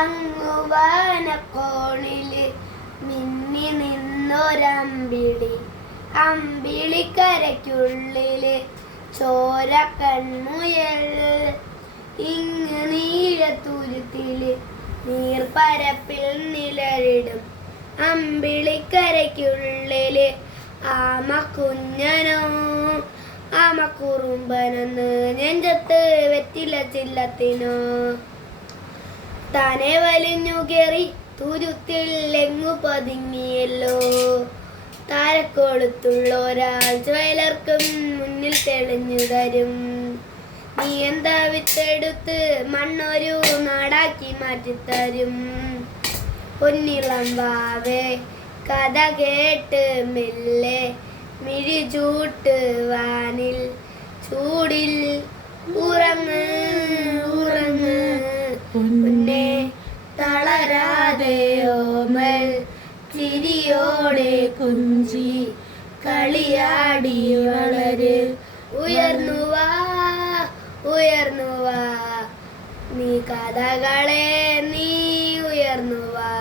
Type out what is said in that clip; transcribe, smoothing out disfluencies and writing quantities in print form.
അങ്ങു വാനക്കോണില് മിന്നി നിന്നൊരമ്പിളി, അമ്പിളിക്കരയ്ക്കുള്ളില് ചോര കൺമുയൽ. ഇങ്ങ് നീലത്തുരുത്തില് നീർപ്പരപ്പിൽ നിഴലിടും അമ്പിളിക്കരയ്ക്കുള്ളില് ആമക്കുഞ്ഞനോ, ആമക്കുറുമ്പനെന്ന് നെഞ്ചത്ത് വെറ്റില ചില്ലത്തിനോ. താനെ വലിഞ്ഞു കയറി തുരുത്തിൽ എങ്ങു പതുങ്ങിയല്ലോ. താരക്കൊളുത്തുള്ള ഒരാൾ ജ്വല്ലർക്കും മുന്നിൽ തെളിഞ്ഞു തരും. നീ എന്താ വിത്തെടുത്ത് മണ്ണൊരു നാടാക്കി മാറ്റിത്തരും. പൊന്നിളം വാവേ കഥ കേട്ട് മെല്ലെ മിഴിചൂട്ട് വാനിൽ ചൂടിൽ ഉറങ്ങ് ഉറങ്ങ് പൊന്നേ തളരാതെ ഓമൽ ചിരിയോടെ കുഞ്ചി കളിയാടി വളര്. ഉയർന്നു വാ ഉയർന്നു വാ നീ കഥകളെ നീ ഉയർന്നു വാ.